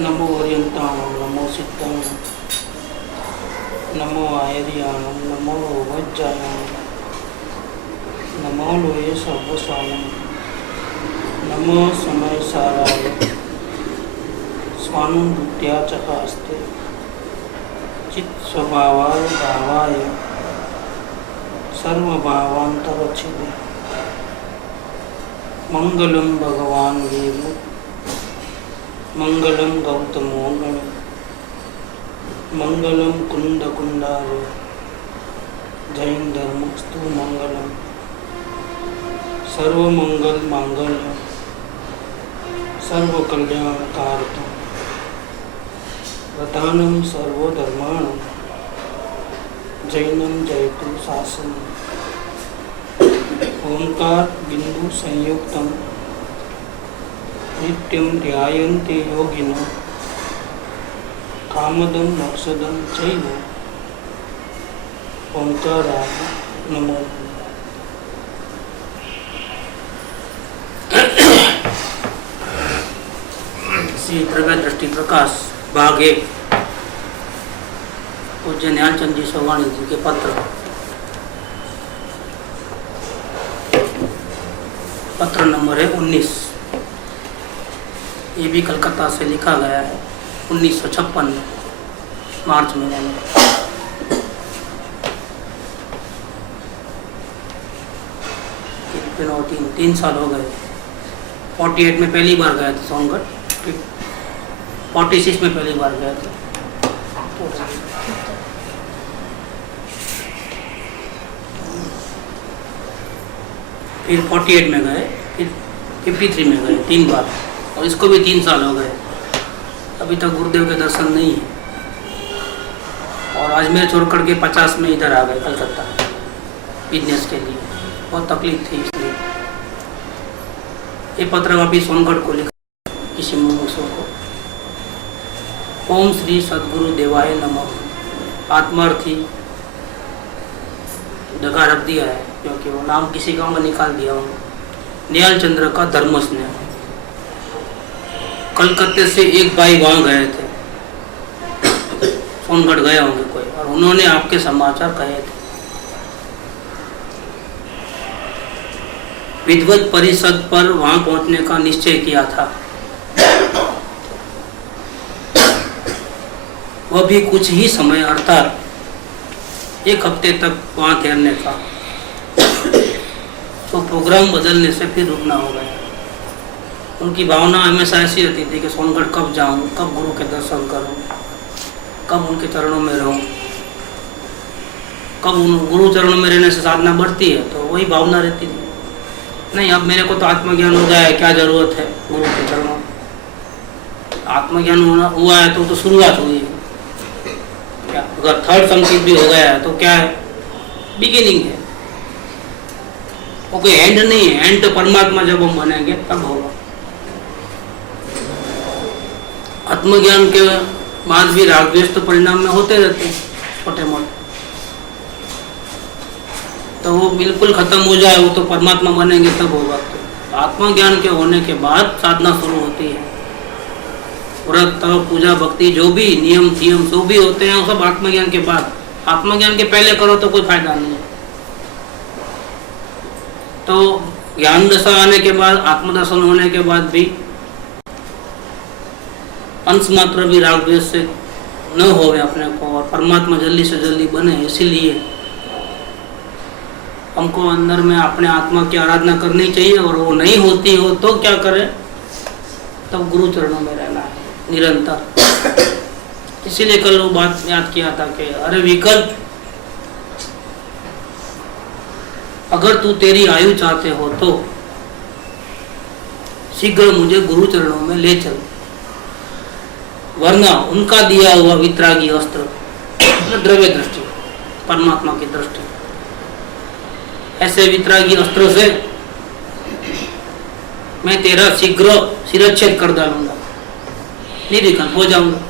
नमो ओरियंताणं नमो सिद्धाणं नमो आयर्याणं नमो वज्रायणं नमो लोये सर्वस्वामिन् नमो समयसाराय स्वानुभूत्या च हस्ते चित्स्वभावाय भावाय सर्वभावान्तरच्छिदे मंगलम भगवान विष्णु मंगलम गौतमोगण मंगलम कुंद कुंडारे जैन धर्मस्तु मंगलम सर्वमंगल मांगल्य सर्वकल्याणकारकं प्रधानम सर्वधर्माणं जैनम जयतु शासनम् ओंकार बिंदु संयुक्तम नित्यं ध्यायन्ते योगिनो कामदं मोक्षदं चैव ओंकाराय नमो। श्री द्रव्य दृष्टि प्रकाश भाग 1 पूज्य न्यालचंद जी सोवाणी जी के पत्र नंबर है 19। ये भी कलकत्ता से लिखा गया है 1956 में मार्च महीने में। तीन साल हो गए। 48 में पहली बार गए थे सोनगढ़, 46 में पहली बार गए थे। फिर 48 में गए, फिर 53 में गए, 3 बार। और इसको भी 3 साल हो गए, अभी तक गुरुदेव के दर्शन नहीं है। और अजमेर छोड़कर के 50 में इधर आ गए कलकत्ता बिजनेस के लिए। बहुत तकलीफ थी इसलिए ये पत्र वापिस सोनगढ़ को लिखा किसी मुमुक्षु को। ओम श्री सद्गुरु देवाय नमः। आत्मार्थी जगह रख दिया है क्योंकि वो नाम किसी का निकाल दिया हूँ। निहाल चंद्र का धर्म स्नेह। कलकत्ते से एक भाई वहाँ गए थे, सोनगढ़ गए होंगे कोई, और उन्होंने आपके समाचार कहे थे। विद्वत परिषद पर वहाँ पहुँचने का निश्चय किया था, वह भी कुछ ही समय अर्थात 1 हफ्ते तक वहाँ ठहरने का। तो प्रोग्राम बदलने से फिर रुकना हो गया। उनकी भावना हमेशा ऐसी रहती थी कि सोनगढ़ कब जाऊं, कब गुरु के दर्शन करूं, कब उनके चरणों में रहूं, कब उन गुरु चरणों में रहने से साधना बढ़ती है। तो वही भावना रहती थी। नहीं, अब मेरे को तो आत्मज्ञान हो गया है, क्या जरूरत है गुरु के चरणों। आत्मज्ञान हुआ है तो शुरुआत हुई है। क्या अगर थर्ड संकेत भी हो गया है तो क्या है, बिगिनिंग है, वो कोई एंड नहीं है। एंड तो परमात्मा जब हम बनेंगे तब होगा। आत्मज्ञान के बाद भी राग द्वेष तो परिणाम में होते रहते हैं छोटे मोटे। तो वो बिल्कुल खत्म हो जाए, वो तो परमात्मा बनेंगे तब होगा। तो आत्मज्ञान के होने के बाद साधना शुरू होती है। व्रत तप पूजा भक्ति जो भी नियम थियम जो भी होते हैं वो सब आत्मज्ञान के बाद। आत्मज्ञान के पहले करो तो कोई फायदा नहीं है। तो ज्ञान दशा आने के बाद, आत्मदर्शन होने के बाद भी अंश मात्र भी राग द्वेष से न होवे अपने को, और परमात्मा जल्दी से जल्दी बने। इसीलिए हमको अंदर में अपने आत्मा की आराधना करनी चाहिए। और वो नहीं होती हो तो क्या करें, तब गुरु चरणों में रहना है निरंतर। इसीलिए कल वो बात याद किया था कि अरे विकल्प, अगर तू तेरी आयु चाहते हो तो शीघ्र मुझे गुरु चरणों में ले चल, वरना उनका दिया हुआ वितरागी अस्त्र, द्रव्य दृष्टि, परमात्मा की दृष्टि, ऐसे वितरागी अस्त्र से मैं तेरा शीघ्र शिरच्छेद कर डालूंगा, निर्विकल्प हो जाऊंगा।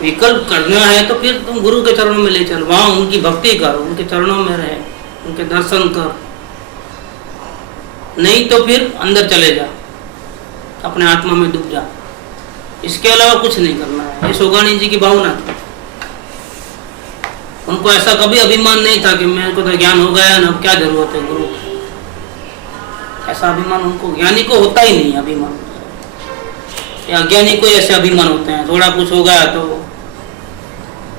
विकल्प करना है तो फिर तुम गुरु के चरणों में ले चल, वहां उनकी भक्ति करो, उनके चरणों में रहे, उनके दर्शन कर। नहीं तो फिर अंदर चले जा, अपने आत्मा में डूब जा। इसके अलावा कुछ नहीं करना है। ये सोगानी जी की भावना थी। उनको ऐसा कभी अभिमान नहीं था कि मेरे को तो ज्ञान हो गया ना, अब क्या जरूरत है गुरु की। ऐसा अभिमान उनको, ज्ञानी को होता ही नहीं अभिमान। या अज्ञानी को ऐसे अभिमान होते हैं, थोड़ा कुछ हो गया तो,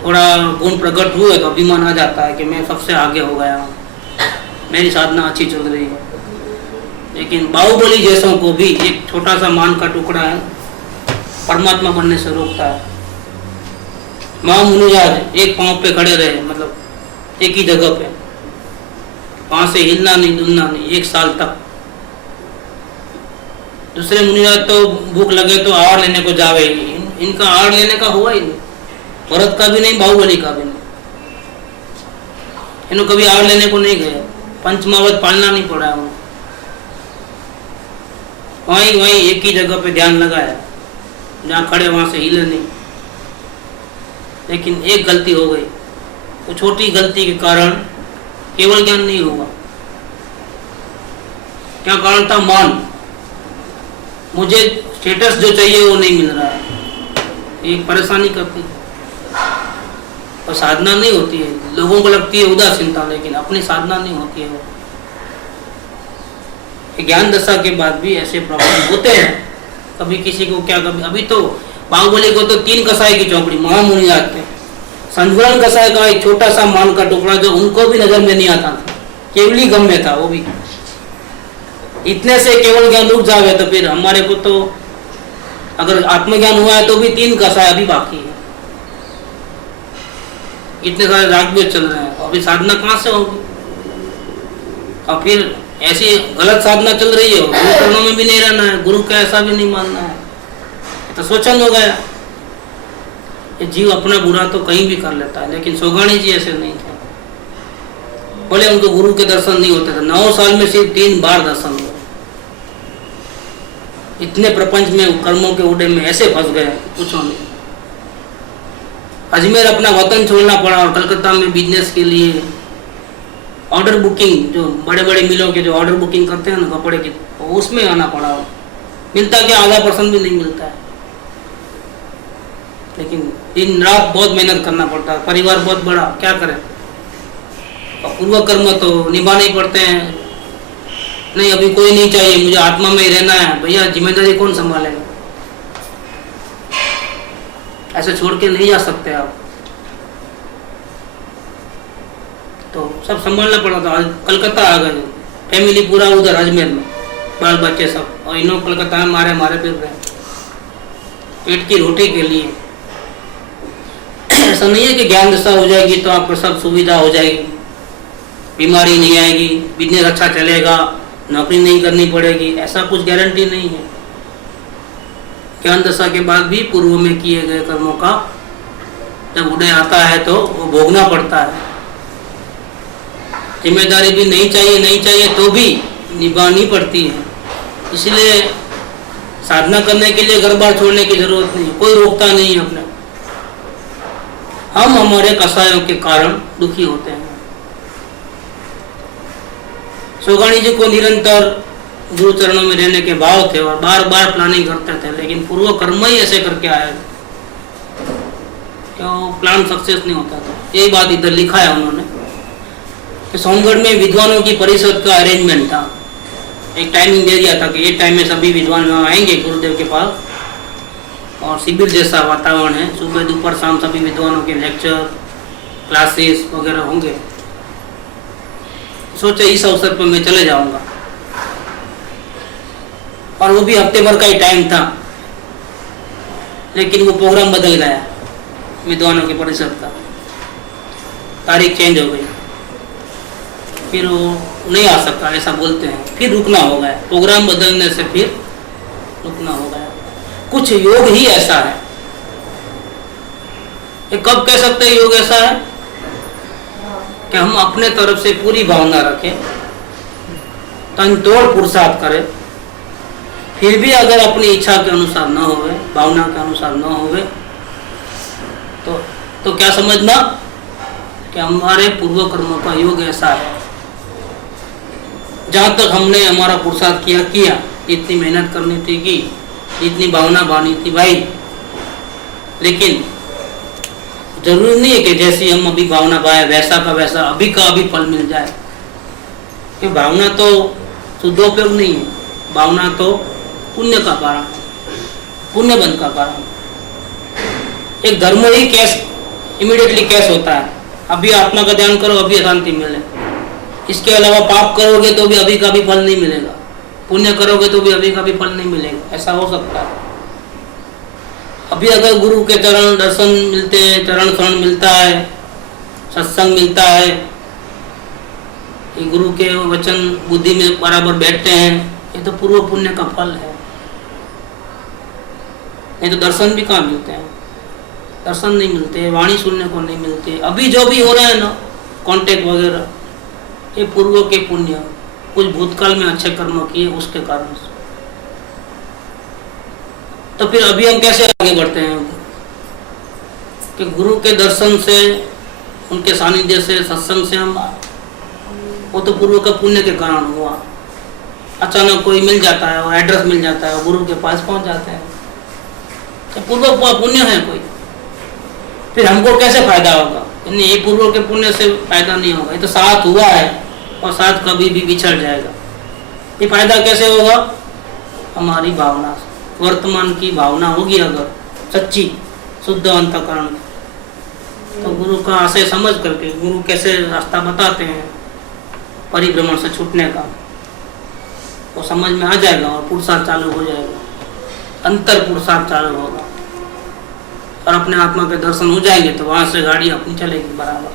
थोड़ा गुण प्रकट हुए तो अभिमान आ जाता है कि मैं सबसे आगे हो गया हूँ, मेरी साधना अच्छी चल रही है। लेकिन बाहुबली जैसों को भी एक छोटा सा मान का टुकड़ा है परमात्मा बनने से रोकता है। महामुनिराज एक पांव पे खड़े रहे, मतलब एक ही जगह पे, वहां से हिलना नहीं डुलना नहीं 1 साल तक। दूसरे मुनिराज तो भूख लगे तो आहार लेने को जावे, इनका आहार लेने का हुआ ही नहीं, भरत का भी नहीं, बाहुबली का भी नहीं। इन्हों कभी आहार लेने को नहीं गए, पंचमावत पालना नहीं पड़ा है। वहीं एक ही जगह पे ध्यान लगाया, जहाँ खड़े वहां से हिले नहीं। लेकिन एक गलती हो गई, वो छोटी गलती के कारण केवल ज्ञान नहीं हुआ। क्या कारण था? मान। मुझे स्टेटस जो चाहिए वो नहीं मिल रहा है, एक परेशानी करती है। और साधना नहीं होती है, लोगों को लगती है उदासीनता, लेकिन अपनी साधना नहीं होती है। ज्ञान दशा के बाद भी ऐसे प्रॉब्लम होते हैं। कभी किसी को क्या, कभी अभी तो बाहुबली को तो 3 कसाई की चौपड़ी, महामुनि आते हैं। संजवरण कसाई का एक छोटा सा मान का टुकड़ा जो उनको भी नजर में नहीं आता था, केवली गम्य था वो भी। इतने से केवल ज्ञान रुक जावे तो फिर हमारे को तो, अगर आत्मज्ञान हुआ है तो भी 3 कसाई अभी बाकी है। इतने सारे रागद्वेष चल रहे हैं, अभी साधना कहाँ से होगी? और फिर ऐसी गलत साधना चल रही है, गुरु चरणों में भी नहीं रहना है, गुरु का ऐसा भी नहीं मानना है, तो शोषण हो गया। ये जीव अपना बुरा तो कहीं भी कर लेता है, लेकिन सोगानी जी ऐसे नहीं थे। बोले उनको गुरु के दर्शन नहीं होते थे, 9 साल में सिर्फ 3 बार दर्शन हुए। इतने प्रपंच में, कर्मों के उड़े में ऐसे फंस गए, पूछो नहीं। अजमेर अपना वतन छोड़ना पड़ा और कलकत्ता में बिजनेस के लिए ऑर्डर बुकिंग, जो बड़े बड़े मिलों के जो ऑर्डर बुकिंग करते हैं ना कपड़े की, उसमें आना पड़ा। मिलता क्या, आधा % भी नहीं मिलता है। लेकिन दिन रात बहुत मेहनत करना पड़ता है, परिवार बहुत बड़ा, क्या करें। और पूर्व कर्म तो निभाने ही पड़ते हैं। नहीं अभी कोई नहीं चाहिए, मुझे आत्मा में ही रहना है, भैया जिम्मेदारी कौन संभालेगा? ऐसे छोड़ के नहीं जा सकते आप, तो सब संभालना पड़ा था। कलकत्ता आ गए, फैमिली पूरा उधर अजमेर में, बाल बच्चे सब, और इन्हों कलकत्ता में मारे फिर रहे पेट की रोटी के लिए। ऐसा नहीं है कि ज्ञान दशा हो जाएगी तो आपको सब सुविधा हो जाएगी, बीमारी नहीं आएगी, बिजनेस अच्छा चलेगा, नौकरी नहीं करनी पड़ेगी, ऐसा कुछ गारंटी नहीं है। ज्ञान दशा के बाद भी पूर्व में किए गए कर्मों का जब उदय आता है तो वो भोगना पड़ता है। जिम्मेदारी भी नहीं चाहिए तो भी निभानी पड़ती है। इसलिए साधना करने के लिए घर बार छोड़ने की जरूरत नहीं, कोई रोकता नहीं है अपने। हम हमारे कसायों के कारण दुखी होते हैं। सोगानी जी को निरंतर गुरु चरणों में रहने के भाव थे और बार बार प्लानिंग करते थे, लेकिन पूर्व कर्म ही ऐसे करके आए क्यों प्लान सक्सेस नहीं होता था। यही बात इधर लिखा है उन्होंने कि सोनगढ़ में विद्वानों की परिषद का अरेंजमेंट था। एक टाइमिंग दे दिया था कि ये टाइम में सभी विद्वान वहाँ आएंगे गुरुदेव के पास, और शिविर जैसा वातावरण है, सुबह दोपहर शाम सभी विद्वानों के लेक्चर क्लासेस वगैरह होंगे। सोचा इस अवसर पर मैं चले जाऊंगा, और वो भी हफ्ते भर का ही टाइम था, लेकिन वो प्रोग्राम बदल गया विद्वानों की परिषद का, तारीख चेंज हो गई, फिर वो नहीं आ सकता ऐसा बोलते हैं, फिर रुकना हो गया। प्रोग्राम बदलने से फिर रुकना हो गया। कुछ योग ही ऐसा है। ये कब कह सकते हैं योग ऐसा है? कि हम अपने तरफ से पूरी भावना रखें, तनतोड़ पुरुषार्थ करें, फिर भी अगर अपनी इच्छा के अनुसार न होवे, भावना के अनुसार न होवे, तो क्या समझना कि हमारे पूर्व कर्मों का योग ऐसा है। जहाँ तक हमने हमारा पुरुषार्थ किया, जितनी मेहनत करनी थी की, जितनी भावना बानी थी भाई, लेकिन जरूरी नहीं है कि जैसी हम अभी भावना भाए वैसा का वैसा अभी का अभी फल मिल जाए। कि भावना तो शुद्धोपयोग नहीं है, भावना तो पुण्य का कारण, पुण्य बंध का कारण। एक धर्म ही कैश इमीडिएटली कैश होता है, अभी आत्मा का ध्यान करो अभी शांति मिले। इसके अलावा पाप करोगे तो भी अभी का भी फल नहीं मिलेगा, पुण्य करोगे तो भी अभी का भी फल नहीं मिलेगा। ऐसा हो सकता है। अभी अगर गुरु के चरण दर्शन मिलते हैं, चरण श्रवण मिलता है, सत्संग मिलता है, ये गुरु के वचन बुद्धि में बराबर बैठते हैं, ये तो पूर्व पुण्य का फल है। नहीं तो दर्शन भी कहाँ मिलते हैं, दर्शन नहीं मिलते, वाणी सुनने को नहीं मिलते। अभी जो भी हो रहा है ना कांटेक्ट वगैरह, ये पूर्व के पुण्य, कुछ भूतकाल में अच्छे कर्म किए उसके कारण से। तो फिर अभी हम कैसे आगे बढ़ते हैं कि गुरु के दर्शन से, उनके सानिध्य से, सत्संग से हम, वो तो पूर्व का पुण्य के कारण हुआ। अचानक कोई मिल जाता है, वो एड्रेस मिल जाता है, गुरु के पास पहुंच जाते हैं, तो पूर्व पुण्य है कोई। फिर हमको कैसे फायदा होगा? नहीं, ये पूर्व के पुण्य से फायदा नहीं होगा, ये तो साथ हुआ है और साथ कभी भी बिछड़ जाएगा। ये फायदा कैसे होगा? हमारी भावना से, वर्तमान की भावना होगी अगर सच्ची शुद्ध अंतःकरण, तो गुरु का आशय समझ करके गुरु कैसे रास्ता बताते हैं परिभ्रमण से छूटने का, वो समझ में आ जाएगा और पुरुषार्थ चालू हो जाएगा, अंतर पुरुषार्थ चालू होगा और अपने आत्मा के दर्शन हो जाएंगे तो वहां से गाड़ी अपनी चलेगी बराबर।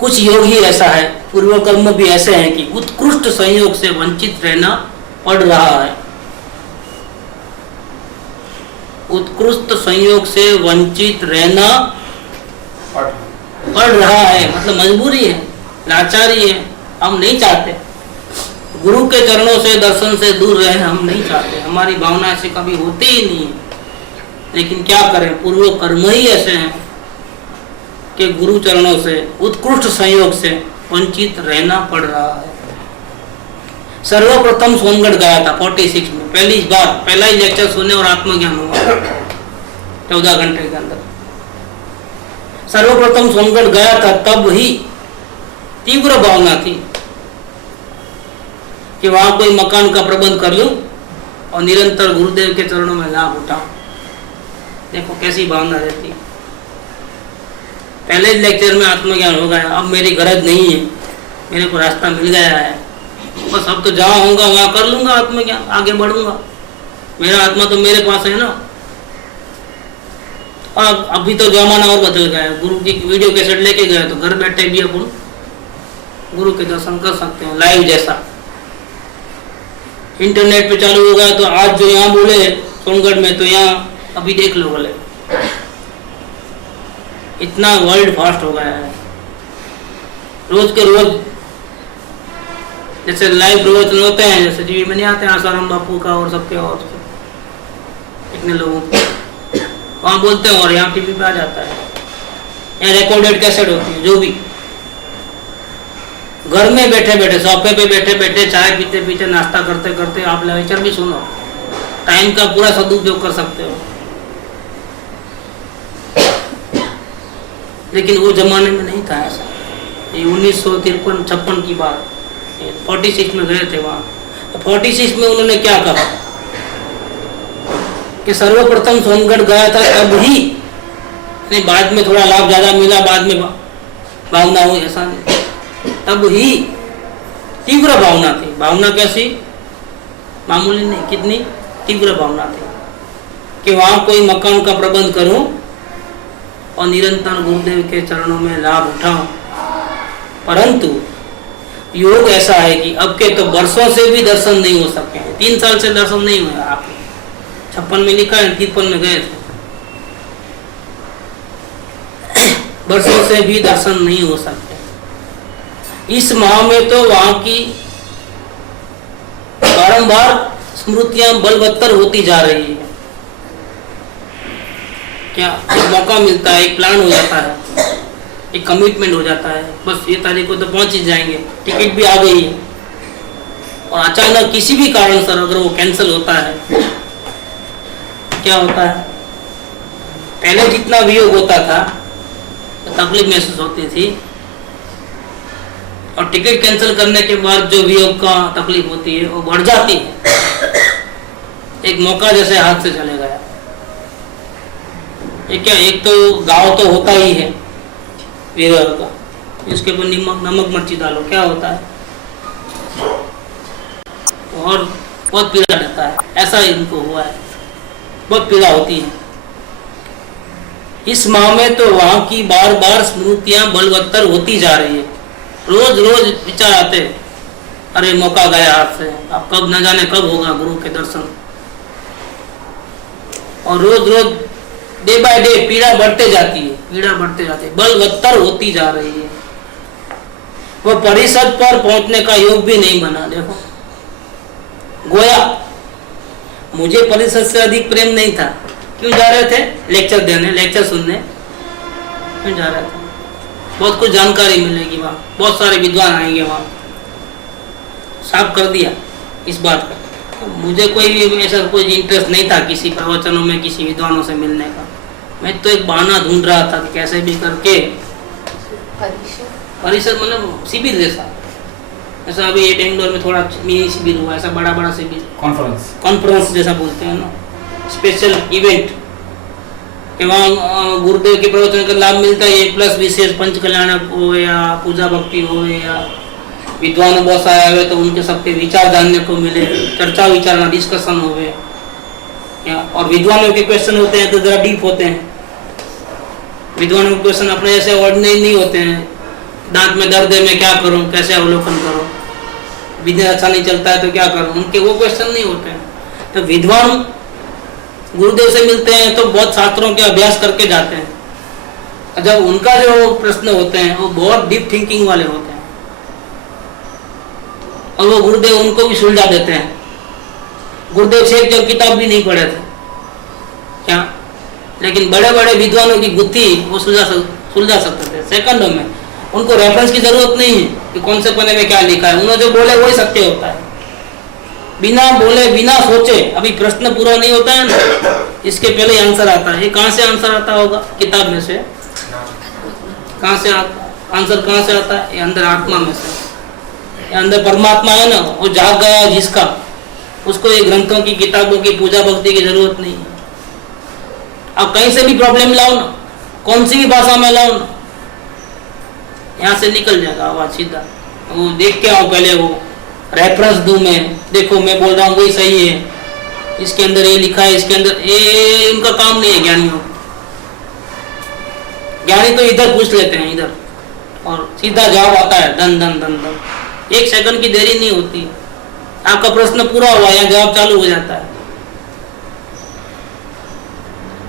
कुछ योग ही ऐसा है, पूर्व कर्म भी ऐसे हैं कि उत्कृष्ट संयोग से वंचित रहना पड़ रहा है। उत्कृष्ट संयोग से वंचित रहना पड़ रहा है, मतलब मजबूरी है, लाचारी है, हम नहीं चाहते। गुरु के चरणों से, दर्शन से दूर रहे हम नहीं चाहते, हमारी भावना ऐसे कभी होती ही नहीं है। लेकिन क्या करें, पूर्व कर्म ही ऐसे हैं कि गुरु चरणों से, उत्कृष्ट संयोग से वंचित रहना पड़ रहा है। सर्वप्रथम सोनगढ़ गया था 46 में, पहली बार, पहला ही लेक्चर सुने और आत्मज्ञान हुआ 14 घंटे के अंदर। सर्वप्रथम सोनगढ़ गया था, तब ही तीव्र भावना थी कि वहां कोई मकान का प्रबंध कर लूं और निरंतर गुरुदेव के चरणों में लाभ उठाऊं। देखो कैसी भावना रहती है। पहले लेक्चर में आत्मज्ञान हो गया, अब मेरी गरज नहीं है, मेरे को रास्ता मिल गया है, बस अब तो जहाँ होगा वहां कर लूंगा आत्मज्ञान, आगे बढ़ूंगा, मेरा आत्मा तो मेरे पास है ना। अब अभी तो जमाना और बदल गया है, गुरु की वीडियो कैसेट लेके गए तो घर बैठे भी अपन गुरु के दर्शन कर सकते हैं, लाइव जैसा। इंटरनेट पे चालू हो गया तो आज जो यहाँ बोले सोनगढ़ में, तो यहाँ अभी देख लो बोले, इतना वर्ल्ड फास्ट हो गया है। रोज के रोज जैसे लाइव प्रवचन होते हैं, जैसे टीवी में नहीं आते हैं आसाराम बापू का और सबके और इतने लोगों को वहाँ बोलते हैं और यहाँ टीवी पे आ जाता है, यहाँ रिकॉर्डेड कैसेट होती है। जो भी घर में बैठे बैठे, सोफे पे बैठे बैठे, चाय पीते पीते, नाश्ता करते करते आप लेक्चर भी सुनो, टाइम का पूरा सदुपयोग कर सकते हो। लेकिन वो जमाने में नहीं था ऐसा। ये 1953-56 की बात, 46 में गए थे वहाँ। 46 में उन्होंने क्या कहा कि सर्वप्रथम सोनगढ़ गया था, तब ही नहीं, बाद में थोड़ा लाभ ज्यादा मिला, बाद में भावना हुई, ऐसा नहीं, तब ही तीव्र भावना थी। भावना कैसी? मामूली नहीं, कितनी तीव्र भावना थी कि वहां कोई मकान का प्रबंध करूं और निरंतर गुरुदेव के चरणों में लाभ उठाऊं। परंतु योग ऐसा है कि अब के तो वर्षों से भी दर्शन नहीं हो सके हैं। 3 साल से दर्शन नहीं हुआ आपके, 56 में लिखा है, 53 में गए थे, वर्षों से भी दर्शन नहीं हो सकते। इस माह में तो वहां की बारंबार स्मृतियां बलवत्तर होती जा रही है। क्या एक मौका मिलता है, एक प्लान हो जाता है, एक कमिटमेंट हो जाता है, बस ये तारीख को तो पहुंच ही जाएंगे, टिकट भी आ गई है, और अचानक किसी भी कारण से अगर वो कैंसिल होता है क्या होता है, पहले जितना वियोग होता था तो तकलीफ महसूस होती थी, और टिकट कैंसिल करने के बाद जो वियोग का तकलीफ होती है वो बढ़ जाती है। एक मौका जैसे हाथ से चले गया। क्या, एक तो गाँव तो होता ही है विरह का, इसके ऊपर नमक मिर्ची डालो, क्या होता है, और बहुत पीड़ा देता है। ऐसा ही इनको हुआ है, बहुत पीड़ा होती है। इस माह में तो वहां की बार बार स्मृतियां बलवत्तर होती जा रही है। रोज रोज विचार आते, अरे मौका गया हाथ से, अब कब न जाने कब होगा गुरु के दर्शन। और रोज रोज डे बाय डे पीड़ा बढ़ते जाती है, पीड़ा बढ़ते जाती है, बलवत्तर होती जा रही है। वो परिषद पर पहुंचने का योग भी नहीं बना। देखो, गोया मुझे परिषद से अधिक प्रेम नहीं था। क्यों जा रहे थे? लेक्चर देने, लेक्चर सुनने। क्यों जा रहे थे? बहुत कुछ जानकारी मिलेगी वहाँ, बहुत सारे विद्वान आएंगे वहाँ। साफ कर दिया इस बात का। मुझे कोई ऐसा कोई इंटरेस्ट नहीं था किसी प्रवचनों में, किसी विद्वानों से मिलने का। मैं तो एक बहाना ढूंढ रहा था कि कैसे भी करके परिषद मतलब शिविर जैसा, ऐसा अभी ये बेंगलोर में थोड़ा मिनी शिविर हुआ, ऐसा बड़ा बड़ा शिविर, कॉन्फ्रेंस जैसा बोलते हैं ना, स्पेशल इवेंट कि वहाँ गुरुदेव के प्रवचन का लाभ मिलता है, प्लस विशेष पंच कल्याणक हो या पूजा भक्ति हो या विद्वान बहुत सारे आए तो उनके सबके विचार जानने को मिले, चर्चा विचारना, डिस्कशन हो गए, और विद्वानों के क्वेश्चन होते हैं तो जरा डीप होते हैं। विद्वानों के क्वेश्चन अपने जैसे ऑर्डिनरी नहीं होते हैं, दांत में दर्द है मैं क्या करूं, कैसे अवलोकन करो, बिजनेस अच्छा नहीं चलता है तो क्या करूं, उनके वो क्वेश्चन नहीं होते हैं। तो विद्वान गुरुदेव से मिलते हैं तो बहुत शास्त्रों के अभ्यास करके जाते हैं। जब उनका जो प्रश्न होते हैं वो बहुत डीप थिंकिंग वाले होते हैं, और वो गुरुदेव उनको भी सुलझा देते हैं। गुरुदेव शेख जब किताब भी नहीं पढ़े थे क्या, लेकिन बड़े बड़े विद्वानों की गुत्थी वो सुलझा सकते थे सेकंडों में। उनको रेफरेंस की जरूरत नहीं है कि कौन से पन्ने में क्या लिखा है, उन्होंने जो बोले वही सत्य होता है, बिना बोले बिना सोचे। अभी प्रश्न पूरा नहीं होता है ना, इसके पहले आंसर आता है। कहाँ से आंसर आता होगा? किताब में से। कहाँ से आंसर कहाँ से आता है? ये अंदर आत्मा में से, ये अंदर परमात्मा है ना, वो जाग गया जिसका, उसको ये ग्रंथों की, किताबों की, पूजा भक्ति की जरूरत नहीं है। अब कहीं से भी प्रॉब्लम लाओ ना, कौन सी भी भाषा में लाओ ना, यहाँ से निकल जाएगा आवाज सीधा। वो देख के आओ, पहले वो रेफरेंस दूं मैं, देखो मैं बोल रहा हूँ वही सही है, इसके अंदर ये लिखा है, इसके अंदर ये, इनका काम नहीं है ज्ञानियों। ज्ञानी तो इधर पूछ लेते हैं इधर, और सीधा जवाब आता है दन दन दन दन। 1 सेकंड की देरी नहीं होती, आपका प्रश्न पूरा हुआ, यहाँ जवाब चालू हो जाता है,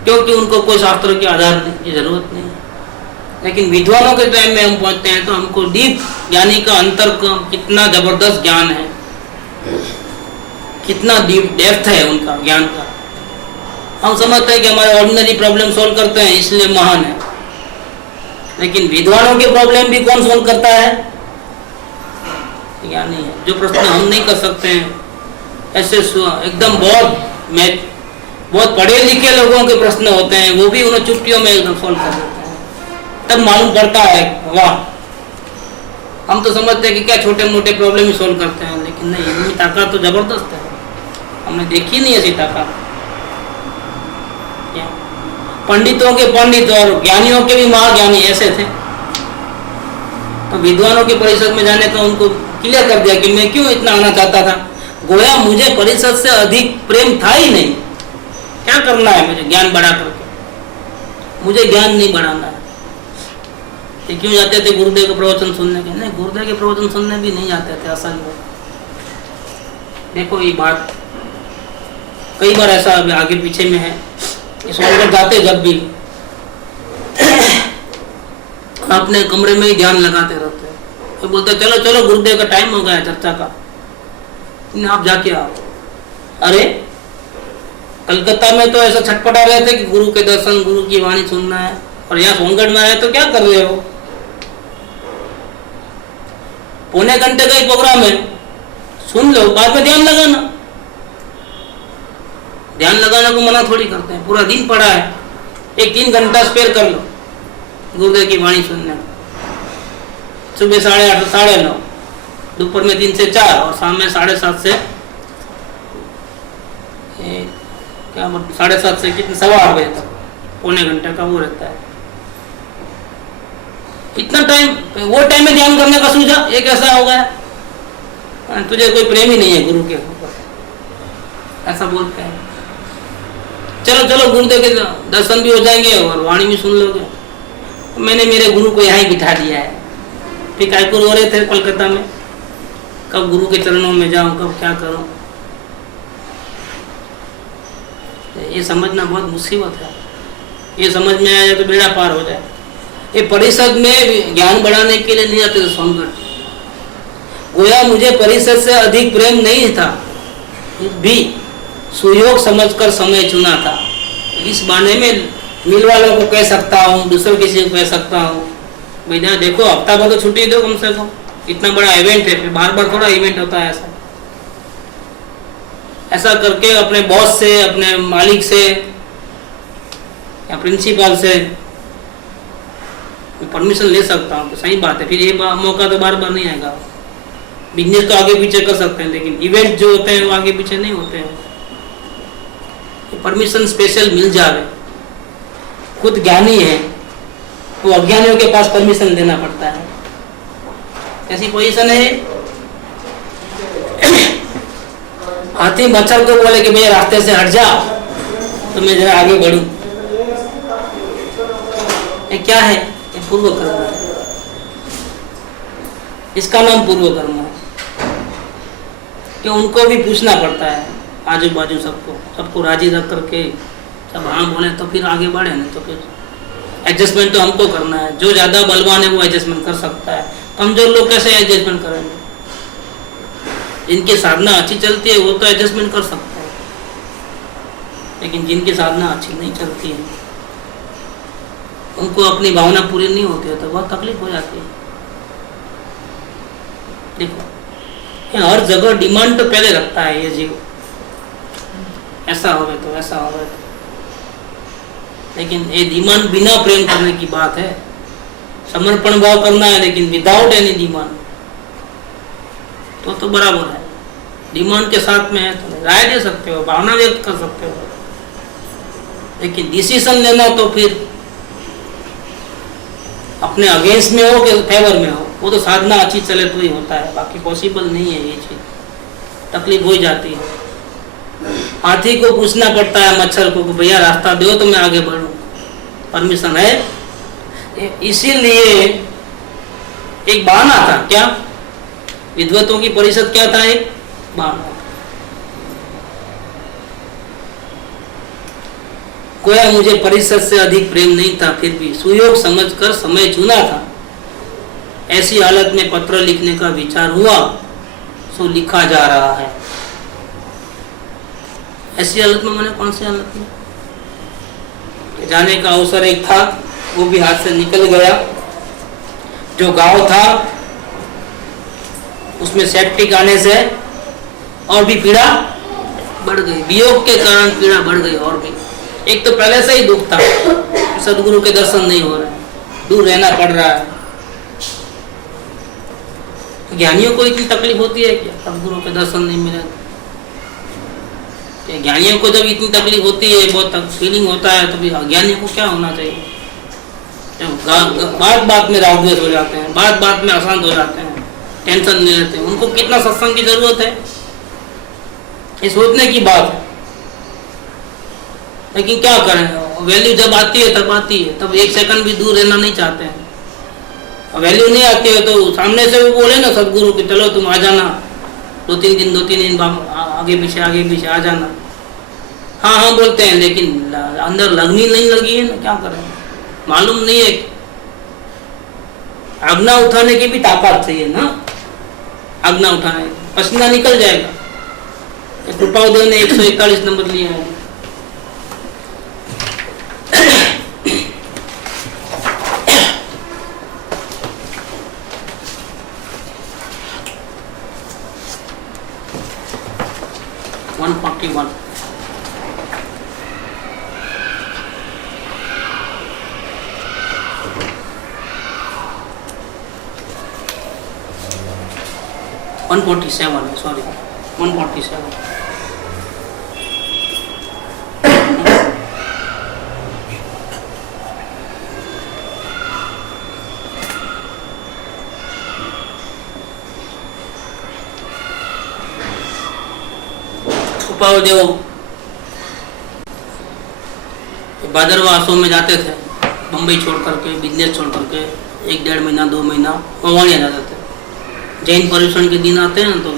क्योंकि उनको कोई शास्त्र के आधार की जरूरत नहीं। लेकिन विद्वानों के टाइम में हम पहुंचते हैं तो हमको डीप ज्ञानी का अंतर का कितना जबरदस्त ज्ञान है, कितना डीप डेप्थ है उनका ज्ञान का। हम समझते हैं कि हमारे ऑर्डिनरी प्रॉब्लम सॉल्व करते हैं इसलिए महान है, लेकिन विद्वानों के प्रॉब्लम भी कौन सॉल्व करता है? ज्ञानी है। जो प्रश्न हम नहीं कर सकते हैं, ऐसे एकदम बहुत पढ़े लिखे लोगों के प्रश्न होते हैं, वो भी उन्हें चुटकियों में एकदम सॉल्व कर देते हैं। तब मालूम पड़ता है वाह, हम तो समझते हैं कि क्या छोटे मोटे प्रॉब्लम ही सॉल्व करते हैं, लेकिन नहीं, इनकी ताकत तो जबरदस्त है, हमने देखी नहीं ऐसी ताकत। पंडितों के पंडित और ज्ञानियों के भी महाज्ञानी ऐसे थे, तो विद्वानों के परिषद में जाने का उनको क्लियर कर दिया कि मैं क्यों इतना आना चाहता था। गोया मुझे परिषद से अधिक प्रेम था ही नहीं, क्या करना है मुझे ज्ञान बढ़ा करके, मुझे ज्ञान नहीं बढ़ाना है। ये क्यों जाते थे गुरुदेव के प्रवचन सुनने के? नहीं, गुरुदेव के प्रवचन सुनने भी नहीं जाते थे असल में। देखो ये बात कई बार ऐसा अभी आगे पीछे में है, सोनगढ़ जाते जब भी अपने कमरे में ही ध्यान लगाते रहते हैं, तो बोलते चलो चलो गुरुदेव का टाइम हो गया चर्चा का, आप जाके आओ। अरे कलकत्ता में तो ऐसा छटपटा रहे थे कि गुरु के दर्शन, गुरु की वाणी सुनना है, और यहाँ सोनगढ़ में आए तो क्या कर रहे हो? पौने घंटे का ही प्रोग्राम है, सुन लो, बाद में ध्यान लगाना। ध्यान लगाने को मना थोड़ी करते हैं। पूरा दिन पड़ा है, एक 3 घंटा स्पेयर कर लो गुरुदेव की वाणी सुनने। सुबह 8:30 से 9:30, दोपहर में 3 से 4 और शाम में 7:30 से क्या 7:30 से कितने 7:15 बजे तक, पौने घंटे का वो रहता है। इतना टाइम, वो टाइम में ध्यान करने का सूझा, ये कैसा हो गया? तुझे कोई प्रेम ही नहीं है गुरु के ऊपर, ऐसा बोलते हैं। चलो चलो गुरुदेव के दर्शन भी हो जाएंगे और वाणी भी सुन लोगे। मैंने मेरे गुरु को यहाँ ही बिठा दिया है। फिर कायपुर हो रहे थे कोलकाता में, कब गुरु के चरणों में जाऊं, कब क्या करूं, ये समझना बहुत मुसीबत है। ये समझ में आ जाए तो बेड़ा पार हो जाए। ये परिषद में ज्ञान बढ़ाने के लिए नहीं आते थे सोनगढ़। गोया मुझे परिषद से अधिक प्रेम नहीं था, भी सुयोग समझकर समय चुना था। इस बहाने में मिल वालों को कह सकता हूँ, दूसरे किसी को कह सकता हूँ, भैया देखो हफ्ता भर तो छुट्टी दो कम से कम, इतना बड़ा इवेंट है, फिर बार बार थोड़ा इवेंट होता है। ऐसा करके अपने बॉस से, अपने मालिक से या प्रिंसिपल से परमिशन ले सकता हूँ तो सही बात है। फिर ये मौका तो बार बार नहीं आएगा। बिजनेस तो आगे पीछे कर सकते हैं, लेकिन इवेंट जो होते हैं वो आगे पीछे नहीं होते हैं। परमिशन स्पेशल मिल जाए, खुद ज्ञानी है वो अज्ञानियों के पास परमिशन देना पड़ता है। ऐसी पोजीशन है। हाथी मच्छर को बोले कि भैया रास्ते से हट जा तो मैं जरा आगे बढ़ूं, ये क्या है? ये पूर्व कर्म है, इसका नाम पूर्व कर्म है। कि उनको भी पूछना पड़ता है आजू बाजू सबको राजी रख करके सब हाँ बोले तो फिर आगे बढ़े, नहीं तो फिर एडजस्टमेंट तो हमको करना है। जो ज्यादा बलवान है वो एडजस्टमेंट कर सकता है, कमजोर लोग कैसे एडजस्टमेंट करेंगे? जिनकी साधना अच्छी चलती है वो तो एडजस्टमेंट कर सकता है, लेकिन जिनकी साधना अच्छी नहीं चलती है, उनको अपनी भावना पूरी नहीं होती है तो बहुत तकलीफ हो जाती है। देखो हर जगह डिमांड तो पहले रखता है ये जीव, ऐसा होवे तो ऐसा होवे, लेकिन ये डिमांड बिना प्रेम करने की बात है। समर्पण भाव करना है लेकिन विदाउट एनी डिमांड तो बराबर है। डिमांड के साथ में है तो राय दे सकते हो, भावना व्यक्त कर सकते हो, लेकिन डिसीजन लेना तो फिर अपने अगेंस्ट में हो कि फेवर में हो, वो तो साधना अच्छी चले तो ही होता है, बाकी पॉसिबल नहीं है ये चीज। तकलीफ हो जाती है। हाथी को पूछना पड़ता है मच्छर को कि भैया रास्ता दो तो मैं आगे बढ़ूं, परमिशन है। इसीलिए एक बहाना था, क्या विद्वतों की परिषद क्या था? एक बहाना। कोया मुझे परिषद से अधिक प्रेम नहीं था, फिर भी सुयोग समझकर समय चुना था। ऐसी हालत में पत्र लिखने का विचार हुआ, सो लिखा जा रहा है। ऐसी हालत में मैंने कौन सी हालत में? जाने का अवसर एक था, वो भी हाथ से निकल गया। जो गांव था उसमें सेप्टिक आने से और भी पीड़ा बढ़ गई, वियोग के कारण पीड़ा बढ़ गई। और भी एक तो पहले से ही दुख था, सदगुरु के दर्शन नहीं हो रहे, दूर रहना पड़ रहा है। ज्ञानियों को इतनी तकलीफ होती है क्या सदगुरु के दर्शन नहीं मिले? ज्ञानियों को जब इतनी तकलीफ होती है, बहुत फीलिंग होता है, तो अज्ञानियों को क्या होना चाहिए? बात बात में राग द्वेष हो जाते हैं, बात बात में अशांत हो जाते हैं, टेंशन नहीं लेते, उनको कितना सत्संग की जरूरत है? ये सोचने की बात है। लेकिन क्या करें, वैल्यू जब आती है तब आती है, तब एक सेकंड भी दूर रहना नहीं चाहते हैं। वैल्यू नहीं आती है तो सामने से भी बोले ना सदगुरु कि चलो तुम आ जाना, दो तीन दिन आगे पीछे आ जाना। हाँ हाँ बोलते हैं, लेकिन अंदर लगनी नहीं लगी है ना, क्या करें? मालूम नहीं है। आज्ञा उठाने की भी ताकत चाहिए ना, आज्ञा उठाने, पसीना निकल जाएगा। कृपादेव ने 141 नंबर लिया है। 147 है, सॉरी 147। देव भादरवा आसों में जाते थे, बम्बई छोड़ करके, बिजनेस छोड़ करके 1-1.5 महीना 2 महीना ववाणिया जाते थे। जैन पर्यूषण के दिन आते हैं तो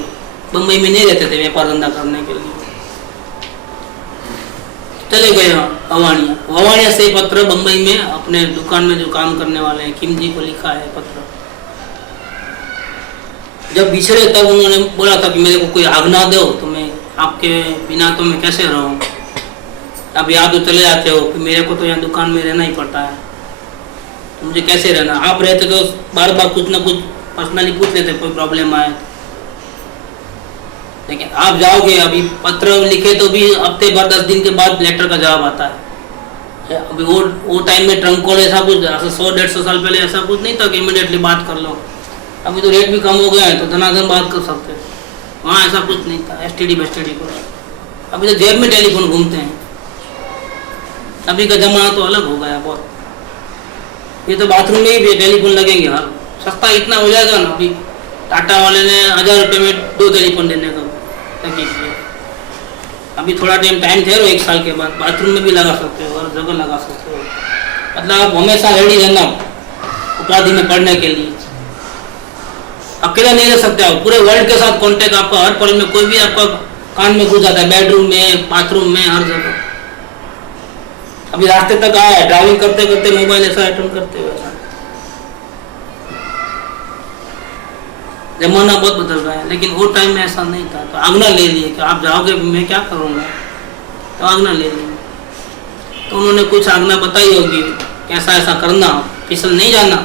बम्बई में नहीं रहते थे व्यापार धंधा करने के लिए, चले गए ववाणिया। ववाणिया से पत्र बम्बई में अपने दुकान में जो काम करने वाले हैं किम जी को लिखा है पत्र। जब बिछड़े तब उन्होंने बोला था कि मेरे को कोई आज्ञा दो, तो मैं आपके बिना तो मैं कैसे रहूं। अब याद तो चले जाते हो कि मेरे को तो यहाँ दुकान में रहना ही पड़ता है, तो मुझे कैसे रहना। आप रहते तो बार बार कुछ ना कुछ पर्सनली पूछ लेते कोई प्रॉब्लम आए, लेकिन आप जाओगे, अभी पत्र लिखे तो भी हफ्ते भर 10 दिन के बाद लेटर का जवाब आता है। अभी वो टाइम में ट्रंक कॉल ऐसा कुछ 100-150 साल पहले ऐसा कुछ नहीं था कि इमीडिएटली बात कर लो। अभी तो रेट भी कम हो गया है तो धनाधन बात कर सकते हैं, वहाँ ऐसा कुछ नहीं था। STD बेस्टडी को अभी तो जेब में टेलीफोन घूमते हैं। अभी का जमाना तो अलग हो गया बहुत। ये तो बाथरूम में ही टेलीफोन लगेंगे, हर सस्ता इतना हो जाएगा ना। अभी टाटा वाले ने 1000 रुपये में 2 टेलीफोन देने का तकलीफ है। अभी थोड़ा टाइम ठहरो, 1 साल के बाद बाथरूम में भी लगा सकते हो, हर जगह लगा सकते हो। मतलब आप हमेशा रेडी रहना उपाधि में पढ़ने के लिए। अकेला नहीं रह सकते आप, पूरे वर्ल्ड के साथ कांटेक्ट आपका हर पल में, कोई भी आपका कान में घुस जाता है, बेडरूम में, बाथरूम में, हर जगह। अभी रास्ते तक आया, ड्राइविंग करते करते मोबाइल ऐसा अटेंड करते हुए ऐसा। जमाना बहुत बदल रहा है, लेकिन वो टाइम में ऐसा नहीं था। तो आज्ञा ले लिए कि आप जाओगे, मैं क्या करूँगा, तो आज्ञा ले ली। तो उन्होंने कुछ आज्ञा बताई होगी, कैसा ऐसा करना, फिसल नहीं जाना,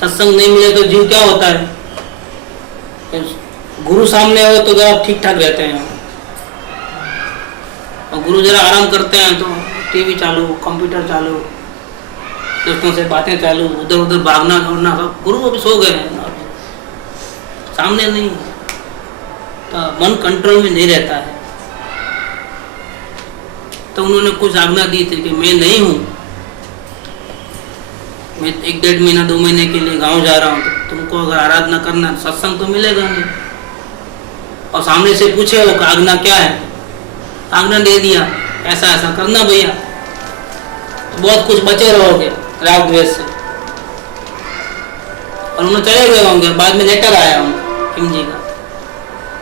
सत्संग नहीं मिले तो जीव क्या होता है। गुरु सामने हो तो जरा ठीक ठाक रहते हैं, और गुरु जरा आराम करते हैं तो टीवी चालू, कंप्यूटर चालू, दोस्तों से बातें चालू, उधर उधर भागना दौड़ना सब। गुरु अभी सो गए हैं, सामने नहीं, तो मन कंट्रोल में नहीं रहता है। तो उन्होंने कुछ आज्ञा दी थी कि मैं नहीं हूँ, मैं 1-1.5 महीना 2 महीने के लिए गांव जा रहा हूँ, तो तुमको अगर आराधना करना सत्संग तो मिलेगा नहीं। और सामने से पूछे हो कि आज्ञा क्या है, आज्ञा दे दिया ऐसा ऐसा करना भैया, तो बहुत कुछ बचे रहोगे राग द्वेष से। और उन्होंने चले गए होंगे, बाद में लेटर आया होंगे किम जी का,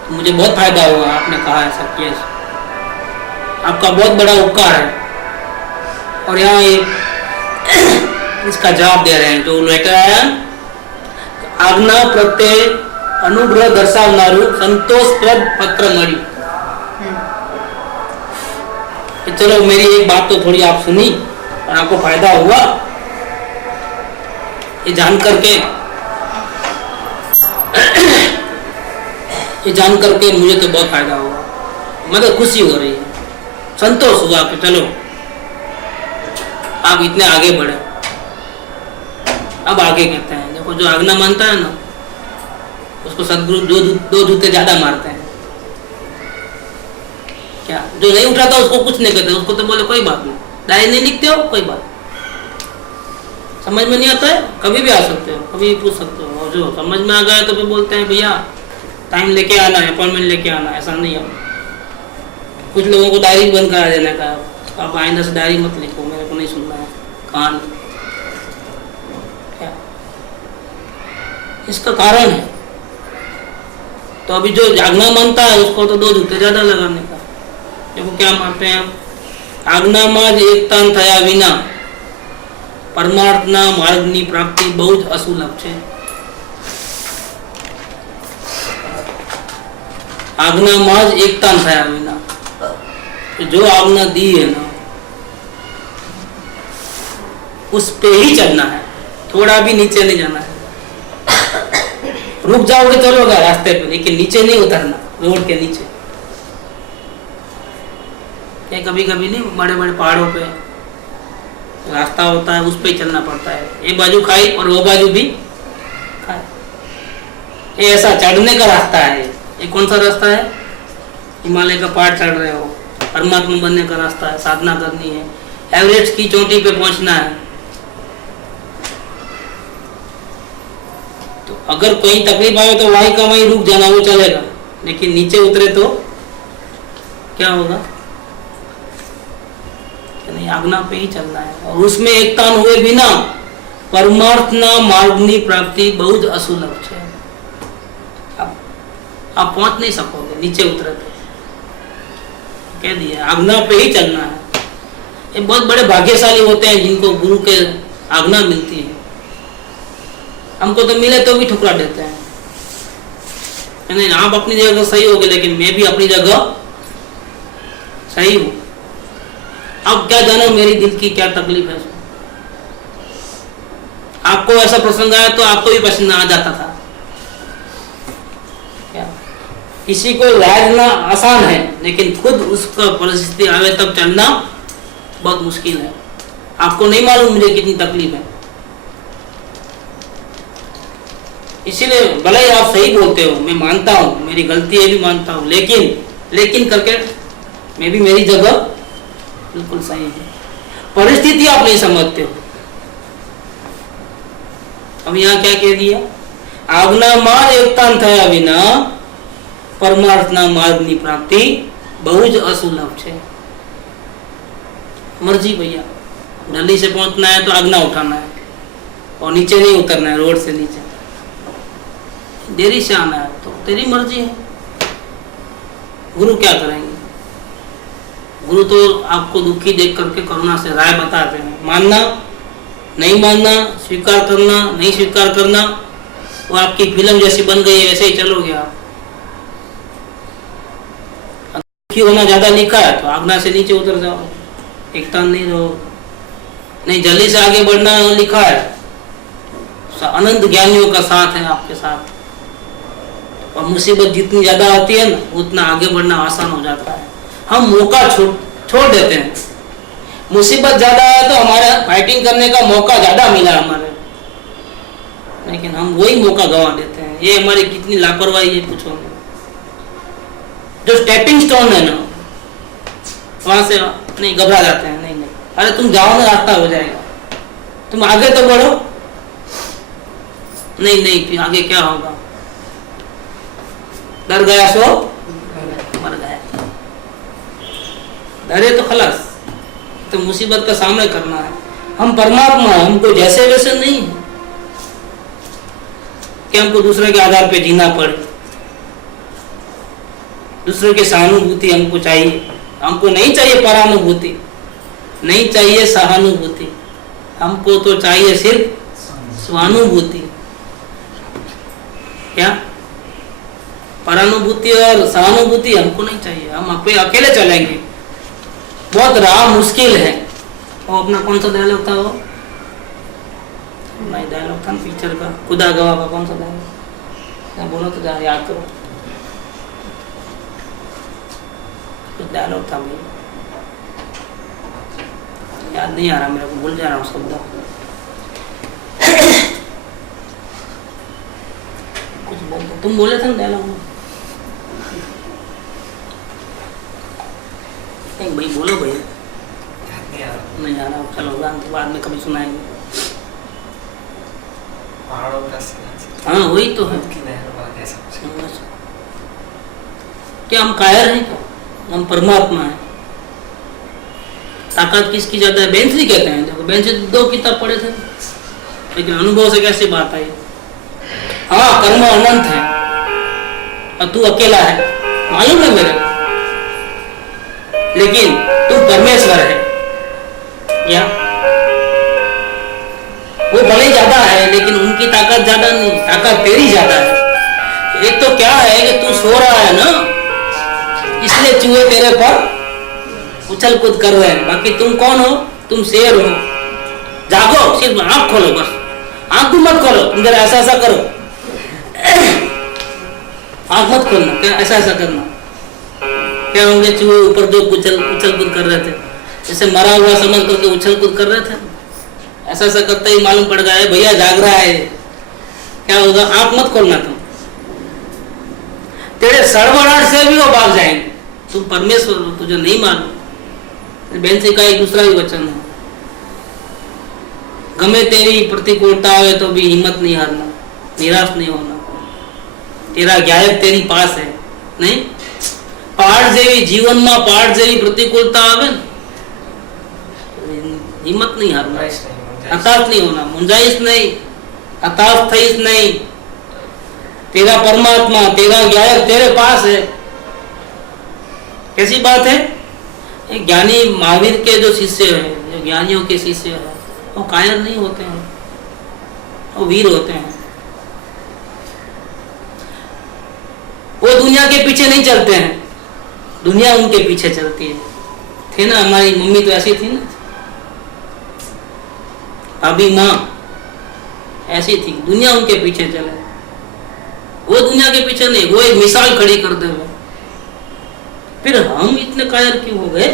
तो मुझे बहुत फायदा हुआ, आपने कहा ऐसा किया, आपका बहुत बड़ा उपकार है। और यहाँ इसका जवाब दे रहे हैं जो लेटर आया, आज्ञा प्रत्यय अनुग्रह दर्शावनारू संतोषप्रद पत्र मळ्યું। चलो मेरी एक बात तो थोड़ी आप सुनी और आपको फायदा हुआ, ये जान करके मुझे तो बहुत फायदा हुआ, मतलब खुशी हो रही है, संतोष हुआ कि चलो आप इतने आगे बढ़े। अब आगे कहते हैं, देखो जो आज्ञा मानता है ना उसको सदगुरु 2 जूते ज्यादा मारते हैं। क्या जो नहीं उठाता उसको कुछ नहीं कहते, उसको तो बोले कोई बात नहीं, डायरी नहीं लिखते हो कोई बात, समझ में नहीं आता है कभी भी आ सकते हो, कभी भी पूछ सकते हो। और जो समझ में आ गया तो फिर बोलते हैं भैया टाइम लेके आना है, अपॉइंटमेंट लेके आना, ऐसा नहीं है। कुछ लोगों को डायरी बंद करा देने का, आप आइंदा से डायरी मत लिखो, मेरे को नहीं सुनना है कहानी। क्या इसका कारण है? तो अभी जो आज्ञा मानता है उसको तो 2 जूते ज्यादा लगाने का। देखो क्या मानते हैं, आज्ञा में ज एकता थया विना परमार्थना मार्गनी प्राप्ति बहुत असुलभ है। आज्ञा में ज एकता थया विना, जो आज्ञा दी है ना उस पे ही चलना है, थोड़ा भी नीचे नहीं जाना है। रुक जाओगे चलोगे रास्ते पे, लेकिन नीचे नहीं उतरना, रोड के नीचे। ये कभी कभी नहीं, बड़े बड़े पहाड़ों पे रास्ता होता है, उस पे ही चलना पड़ता है। एक बाजू खाई और वो बाजू भी खाए, ये ऐसा चढ़ने का रास्ता है। ये कौन सा रास्ता है? हिमालय का पहाड़ चढ़ रहे हो, परमात्मा बनने का रास्ता है, साधना करनी है, एवरेस्ट की चोटी पे पहुंचना है। तो अगर कोई तकलीफ आए तो वहीं का वहीं रुक जाना, वो चलेगा, लेकिन नीचे उतरे तो क्या होगा? नहीं, आज्ञा पे ही चलना है। और उसमें एकता हुए बिना परमार्थना मार्गनी प्राप्ति बहुत असुलभ है। आप पहुंच नहीं सकोगे नीचे उतरे तो। कह दिया आज्ञा पे ही चलना है। ये बहुत बड़े भाग्यशाली होते हैं जिनको गुरु के आज्ञा मिलती है। हमको तो मिले तो भी ठुकरा देते हैं। नहीं, आप अपनी जगह सही होगे, लेकिन मैं भी अपनी जगह सही हूं। अब क्या जानो मेरी दिल की क्या तकलीफ है। आपको ऐसा प्रसंग आया तो आपको भी पसंद आ जाता था क्या? किसी को लाजना आसान है, लेकिन खुद उसका परिस्थिति आवे तब चलना बहुत मुश्किल है। आपको नहीं मालूम मुझे कितनी तकलीफ है। इसीलिए भले ही आप सही बोलते हो, मैं मानता हूं मेरी गलती है भी मानता हूं, लेकिन करके मैं भी मेरी जगह बिल्कुल सही है। परिस्थिति आप नहीं समझते हो। अब यहाँ क्या कह दिया? आज्ञा मार्ग एकतान थया विना परमार्थना मार्गनी प्राप्ति बहुत असुलभ है। मर्जी भैया, जल्दी से पहुंचना है तो आज्ञा उठाना है और नीचे नहीं उतरना है, रोड से नीचे देरी से आना है तो तेरी मर्जी है। गुरु क्या करेंगे? गुरु तो आपको दुखी देख करके करुणा से राय बताते हैं। मानना, नहीं मानना, स्वीकार करना, नहीं स्वीकार करना, वो आपकी फिल्म जैसी बन गई है, ऐसे ही चलोगे आप। दुखी होना ज्यादा लिखा है तो आज्ञा से नीचे उतर जाओ, एकता नहीं रहो। नहीं, जल्दी से आगे बढ़ना लिखा है, अनंत ज्ञानियों का साथ है आपके साथ। और मुसीबत जितनी ज्यादा आती है ना, उतना आगे बढ़ना आसान हो जाता है। हम मौका छोड़ देते हैं। मुसीबत ज्यादा है तो हमारा फाइटिंग करने का मौका ज्यादा मिला हमारे, लेकिन हम वही मौका गंवा देते हैं। ये हमारी कितनी लापरवाही है, पूछो। जो स्टेपिंग स्टोन है ना, वहां से नहीं घबरा जाते हैं। नहीं, अरे तुम जाओ ना, रास्ता हो जाएगा, तुम आगे तो बढ़ो। नहीं, फिर आगे क्या होगा? डर गया सो मर गया। डरे तो खलास, तो मुसीबत का सामना करना है। हम परमात्मा है, हमको जैसे वैसे नहीं है कि हमको दूसरे के आधार पे जीना पड़े। दूसरे की सहानुभूति हमको चाहिए, हमको नहीं चाहिए परानुभूति, नहीं चाहिए सहानुभूति, हमको तो चाहिए सिर्फ स्वानुभूति। क्या? परानुभूति और सहानुभूति हमको नहीं चाहिए। हम अकेले चलेंगे, बहुत राह मुश्किल है। वो अपना कौन सा डायलॉग था? वो नहीं, डायलॉग था पिक्चर का, खुदा गवाह का। कौन सा डायलॉग बोलो तो याद करो, कुछ डायलॉग था भाई, याद नहीं आ रहा मेरे को, भूल जा रहा हूँ शब्द। कुछ बोल, तुम बोले थे ना डायलॉग। नहीं भाई, बोलो भाई। नहीं आ रहा, चलो बाद में कभी सुनाएंगे। हाँ, वही तो है। क्या हम कायर हैं? क्या हम परमात्मा है? ताकत किसकी ज्यादा है? बेंसली कहते हैं। देखो, बेंसली 2 किताब पढ़े थे, लेकिन अनुभव से कैसी बात आई? हाँ, कर्म अनंत है और तू अकेला है, मालूम है मेरे, लेकिन तू परमेश्वर है। या वो भले ही ज्यादा है, लेकिन उनकी ताकत ज्यादा नहीं, ताकत तेरी ज्यादा है। एक तो क्या है कि तू सो रहा है ना, इसलिए चूहे तेरे पर उछल कूद कर रहे हैं। बाकी तुम कौन हो? तुम शेर हो। जागो, सिर्फ आंख खोलो, बस आंख तुम मत खोलो, तुम जरा ऐसा करो, आंख मत खोलना, क्या ऐसा करना। क्या होंगे? चूहे ऊपर जो उछल कूद कर रहे थे, जैसे मरा हुआ समझ करके उछल कूद कर रहे थे, ऐसा करते ही मालूम पड़ गया है भैया जाग रहा है। क्या होगा? आंख मत खोलना तुम, तेरे सड़बड़ाहट से भी वो भाग जाएंगे। तुम परमेश्वर हो, तुझे नहीं मालूम। बहन से का एक दूसरा भी वचन है, गमे तेरी प्रतिकूलता आवे तो भी हिम्मत नहीं हारना, निराश नहीं होना। तेरा गायक तेरी पास है। नहीं, पहाड़ जेवी जीवन में पहाड़ जेवी प्रतिकूलता आवे, हिम्मत नहीं हारना, हताश नहीं होना, मुंजाइश नहीं, हताश थईस नहीं। तेरा परमात्मा, तेरा गायक तेरे पास है। कैसी बात है? ज्ञानी महावीर के जो शिष्य है, जो ज्ञानियों के शिष्य है, वो कायर नहीं होते हैं, वो वीर होते हैं। वो दुनिया के पीछे नहीं चलते हैं, दुनिया उनके पीछे चलती है। थे ना, हमारी मम्मी तो ऐसी थी ना, अभी माँ ऐसी थी, दुनिया उनके पीछे चले। वो दुनिया के पीछे नहीं, वो एक मिसाल खड़ी कर दे। फिर हम इतने कायर क्यों हो गए?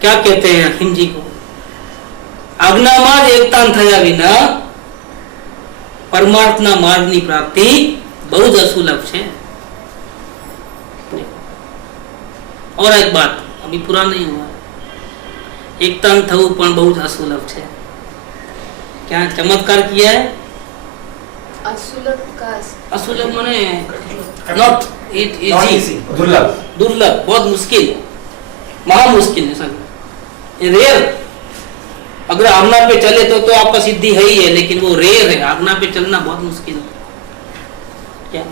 क्या कहते हैं हकीम जी को? આજ્ઞામાં જ એકતા થયા વિના પરમાર્થના માર્ગની પ્રાપ્તિ બહુ જ અસુલભ છે। और एक बात अभी पूरा नहीं हुआ, एकता થવું પણ બહુ જ અસુલભ છે। क्या चमत्कार किया है? असुलभ का असुलभ माने नॉट इट इजी, दुर्लभ, दुर्लभ, बहुत मुश्किल, महा मुश्किल है सर, रेयर। अगर आज्ञा पे चले तो आपका सिद्धि है ही है, लेकिन वो रेयर है। आज्ञा पे चलना बहुत मुश्किल है। क्या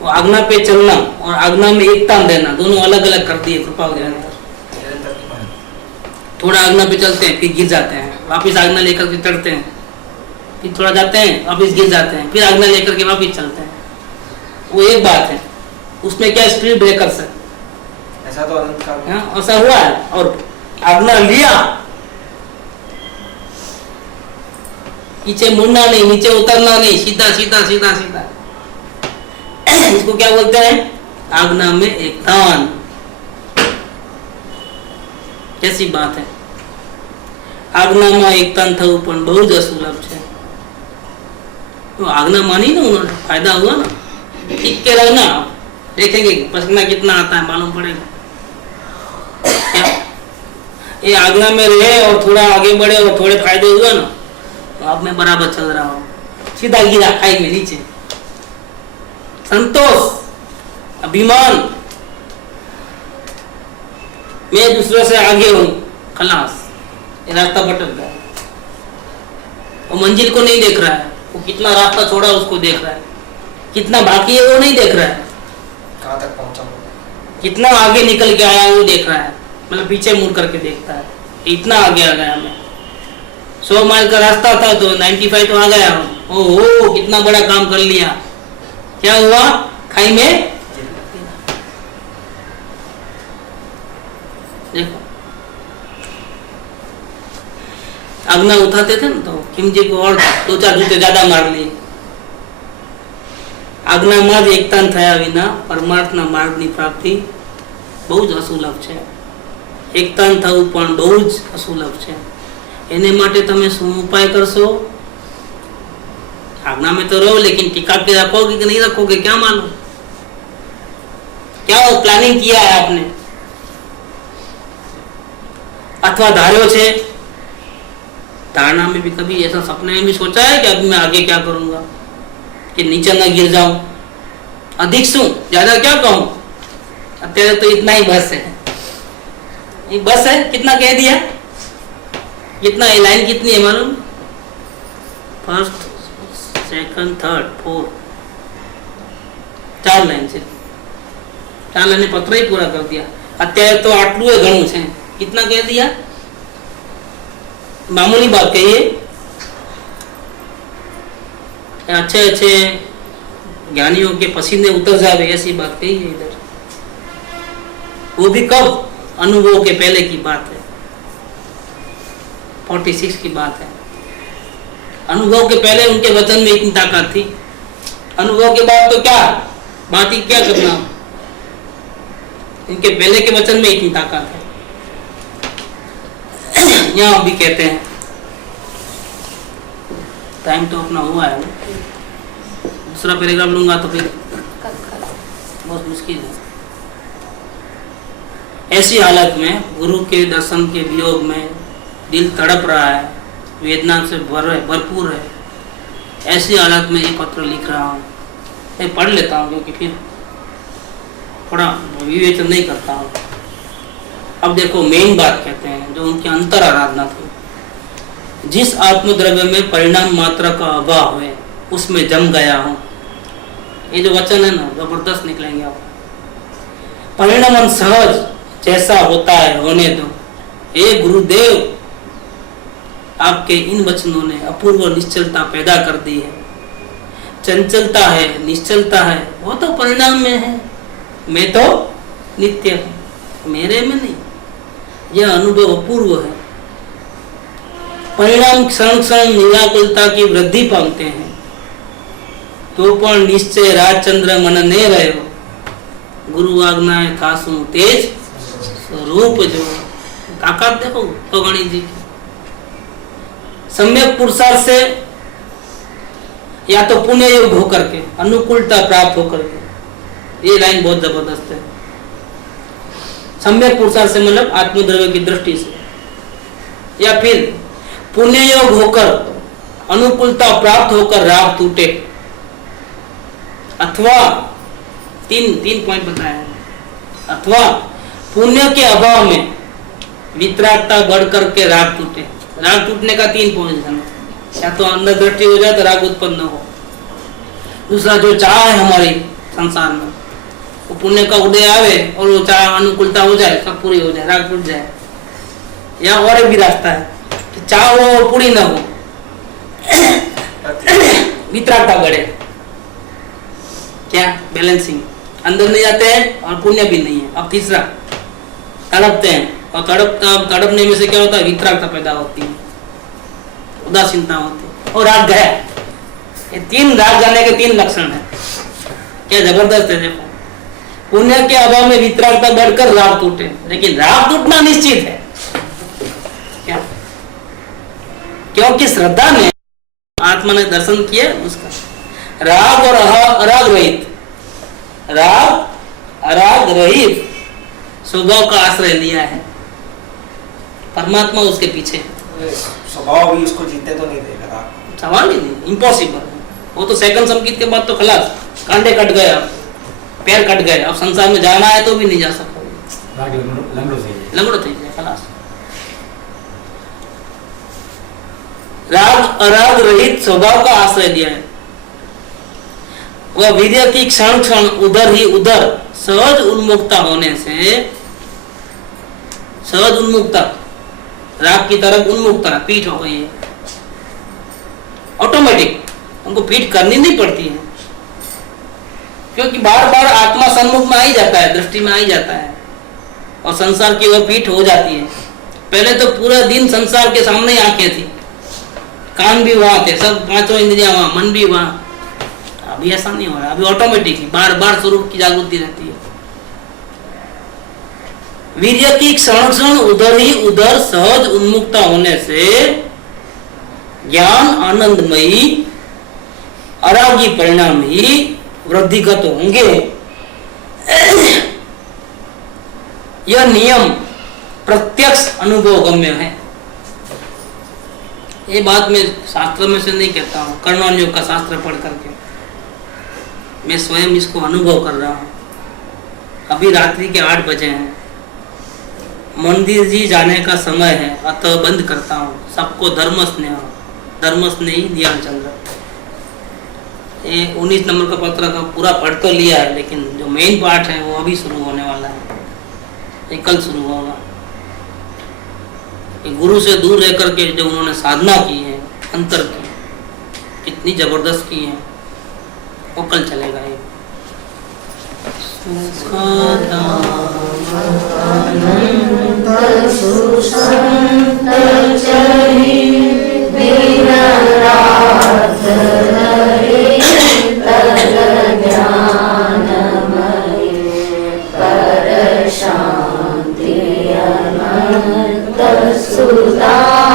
वो आज्ञा पे चलना और आज्ञा में एकता देना दोनों अलग अलग कर दिए कृपा निरंतर। थोड़ा आज्ञा पे चलते हैं, फिर गिर जाते हैं, वापिस आज्ञा लेकर के चढ़ते हैं, फिर थोड़ा जाते हैं, वापिस गिर जाते हैं, फिर आज्ञा लेकर के वापिस चलते हैं। वो एक बात है, उसमें क्या स्पीड ब्रेकर्स है, ऐसा तो अनंत काल में ऐसा हुआ है। और आज्ञा लिया, पीछे मुड़ना नहीं, नीचे उतरना नहीं, सीधा सीधा सीधा सीधा। इसको क्या बोलते हैं? आज्ञा में एकतान। कैसी बात है? आज्ञा में एकतान थવું પણ બહુ જ અસુલભ છે। तो आज्ञा मानी ना उन्होंने, फायदा हुआ ना। ठीक के रहना, देखेंगे पसीना कितना आता है मालूम पड़ेगा। क्या ये आज्ञा में रहे और थोड़ा आगे बढ़े और थोड़े फायदे हुआ ना, तो अब मैं बराबर चल रहा हूँ, सीधा गिरा खाई में नीचे। संतोष, अभिमान, मैं दूसरों से आगे हूँ, खलास, ये रास्ता भटक गया। वो मंजिल को नहीं देख रहा है, वो कितना रास्ता छोड़ा उसको देख रहा है, कितना बाकी है वो नहीं देख रहा है, कहाँ तक पहुँचा, कितना आगे निकल के आया वो देख रहा है। मतलब पीछे मुड़ करके देखता है, इतना आगे आ गया मैं। 100 माइल का रास्ता था तो 95 तो आ गया हूँ। ओहो, कितना बड़ा काम कर लिया। क्या हुआ? खाई में। देखो, आज्ञा उठाते थे ना तो किम जी को और 2-4 जूते ज्यादा मार लिए। આજ્ઞામાં જ એકતા થયા વિના પરમાર્થના માર્ગની પ્રાપ્તિ બહુ જ અસુલભ છે। એકતા થવું પણ બહુ જ અસુલભ છે। એને માટે તમે શું ઉપાય કરશો? આજ્ઞા में तो रहो, लेकिन टिका के रखोगे कि नहीं रखोगे क्या मालूम? क्या प्लानिंग किया है आपने? अथवा धार्यो छे, धारणा में भी कभी ऐसा सपने में भी सोचा है कि अभी मैं आगे क्या करूंगा कि नीचे ना गिर जाऊं? अधिक शू ज्यादा क्या कहूं? अत्यारे तो इतना ही बस है। ये बस है, कितना कह दिया? कितना, ये लाइन कितनी है मालूम? First, second, third, fourth, 4 line से 4 लाइन पत्र ही पूरा कर दिया। अत्यारे तो आटलू है घणું છે। कितना कह दिया? मामूली बात कहिए। अच्छे अच्छे ज्ञानियों के पसीने उतर जावे ऐसी बात कही है इधर। वो भी कब? अनुभव के पहले की बात है, 46 की बात है। अनुभव के पहले उनके वचन में इतनी ताकत थी, अनुभव के बाद तो क्या बात ही क्या करना। इनके पहले के वचन में इतनी ताकत है। यहाँ भी कहते हैं, टाइम तो अपना हुआ है, दूसरा पैराग्राफ लूंगा तो फिर कल बहुत मुश्किल है। ऐसी हालत में गुरु के दर्शन के वियोग में दिल तड़प रहा है, वेदना से भरपूर है। ऐसी हालत में ये पत्र लिख रहा हूँ। मैं पढ़ लेता हूँ क्योंकि फिर थोड़ा विवेचन नहीं करता हूँ। अब देखो मेन बात कहते हैं जो उनकी अंतर आराधना थी। जिस आत्मद्रव्य में परिणाम मात्रा का अभाव है उसमें जम गया हूँ। ये जो वचन है ना जबरदस्त निकलेंगे आप। परिणाम सहज जैसा होता है होने दो। हे गुरुदेव, आपके इन वचनों ने अपूर्व निश्चलता पैदा कर दी है। चंचलता है, निश्चलता है, वो तो परिणाम में है, मैं तो नित्य हूं, मेरे में नहीं। यह अनुभव अपूर्व है। परिणाम क्षण क्षण निराकुलता की वृद्धि पाते हैं तो पण निश्चय राजचंद्र मन ने रहो। गुरु आज्ञाए थासु तेज स्वरूप जो। ताकत देखो भगवानी जी की। सम्यक पुरुषार्थ से या तो पुण्य योग होकर के, अनुकूलता प्राप्त होकर के, ये लाइन बहुत जबरदस्त है। सम्यक पुरुषार्थ से मतलब आत्मद्रव्य की दृष्टि से, या फिर पुण्य योग होकर अनुकूलता प्राप्त होकर राग टूटे, अथवा तीन पॉइंट बताए हैं, अथवा पुण्य के अभाव में वितरागता बढ़ करके राग टूटे। राग टूटने का 3 पोजीशन है, या तो अंदर दृष्टि हो जाए तो राग उत्पन्न हो। दूसरा जो चाह है हमारी संसार में, वो पुण्य का उदय आवे और वो चाह अनुकूलता हो जाए, सब पूरी हो जाए, राग टूट जाए। या और एक भी रास्ता है कि चाह हो पूरी न हो, वितरागता बढ़े। क्या बैलेंसिंग, अंदर नहीं जाते हैं और पुण्य भी नहीं है। अब तीसरा तड़पते हैं, और तड़पने में से क्या होता है, वितरागता पैदा होती है, उदासीनता होती है, और राग गया। ये 3 राग जाने के 3 लक्षण है। क्या जबरदस्त है। देखो, पुण्य के अभाव में वितरागता बढ़कर राग टूटे, लेकिन राग टूटना निश्चित है। क्या? क्योंकि श्रद्धा ने आत्मा ने दर्शन किया उसका राग और अराग रहित, राग अराग रहित स्वभाव का आश्रय लिया है। परमात्मा उसके पीछे। स्वभाव भी उसको जीते तो नहीं देगा। सवाल ही नहीं, इम्पॉसिबल। वो तो सेकंड संगीत के बाद तो खलास, कांडे कट गए, पैर कट गए, अब संसार में जाना है तो भी नहीं जा सकता, लंगड़ो थे खलास। राग अराग रहित स्वभाव का आश्रय दिया है। वह वीर्य की क्षण क्षण उधर ही उधर सहज उन्मुक्ता होने से, सहज उन्मुक्ता, राग की तरफ उन्मुक्ता, पीठ हो गई है ऑटोमेटिक, उनको पीठ करनी नहीं पड़ती है, क्योंकि बार बार आत्मा सन्मुख में आ ही जाता है, दृष्टि में आ ही जाता है, और संसार की वह पीठ हो जाती है। पहले तो पूरा दिन संसार के सामने ही आंखें थी, कान भी वहां थे, सब 5 इंद्रियां वहां, मन भी वहां। अभी ऐसा नहीं हो रहा, अभी ऑटोमेटिकली बार बार स्वरूप की जागृति रहती है। वीर्य की क्षण क्षण उधर ही उधर सहज उन्मुक्ता होने से ज्ञान आनंदमयी अरागी परिणाम ही वृद्धिगत होंगे। यह नियम प्रत्यक्ष अनुभव गम्य है। ये बात मैं शास्त्र में से नहीं कहता हूँ, कर्णन योग का शास्त्र पढ़ करके मैं स्वयं इसको अनुभव कर रहा हूँ। अभी रात्रि के 8 बजे हैं, मंदिर जी जाने का समय है, अतः बंद करता हूँ। सबको धर्म स्नेही निहाल चंद्र। ये 19 नंबर का पत्र का पूरा पढ़ तो लिया है, लेकिन जो मेन पार्ट है वो अभी शुरू होने वाला है, ये कल शुरू होगा। गुरु से दूर रह करके जो उन्होंने साधना की है, अंतर की, कितनी जबरदस्त की है, वो कल चलेगा। ये सुधा